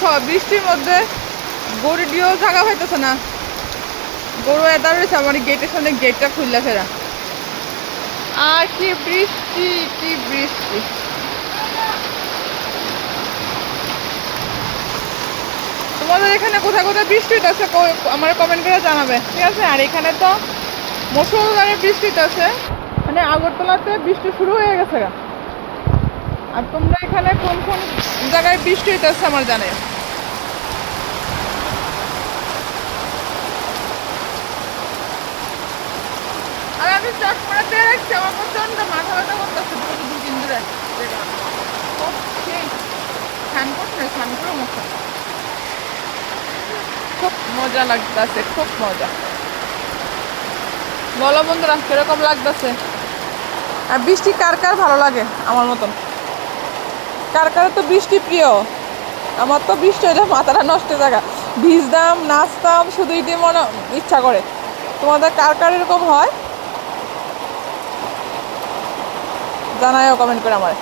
দেখো বৃষ্টির মধ্যে গরু দিয়েও জায়গা পাইতেছে না, গরু এদার রয়েছে আমার গেটের সামনে, গেটটা খুললে ফেরা। আর কি বৃষ্টি, কি বৃষ্টি। তোমাদের এখানে কোথায় কোথায় বৃষ্টি হইতেছে আমার কমেন্ট করে জানাবে, ঠিক আছে? আর এখানে তো মুষলধারে বৃষ্টি হইতেছে, মানে আগরতলাতে বৃষ্টি শুরু হয়ে গেছে। আর তোমরা এখানে কোন কোন জায়গায় বৃষ্টি হইতেছে আমার জানে। আর আমি চশমাটা দিয়ে রাখছি, আমার প্রচন্ড মাথা ব্যথা করতেছে দুদিন ধরে। খুব সেই স্নান করছে, স্নান করে মুখে খুব মজা লাগতেছে, খুব মজা। বলো বন্ধুরা কিরকম লাগতেছে? আর বৃষ্টি কার কার ভালো লাগে আমার মতন? কার কার তো বৃষ্টি প্রিয়? আমার তো বৃষ্টি হয়ে যায় মাথাটা নষ্ট জায়গা, ভিজতাম নাচতাম শুধু এটি মনে ইচ্ছা করে। তোমাদের কার কার এরকম হয় জানায়ও কমেন্ট করে আমার।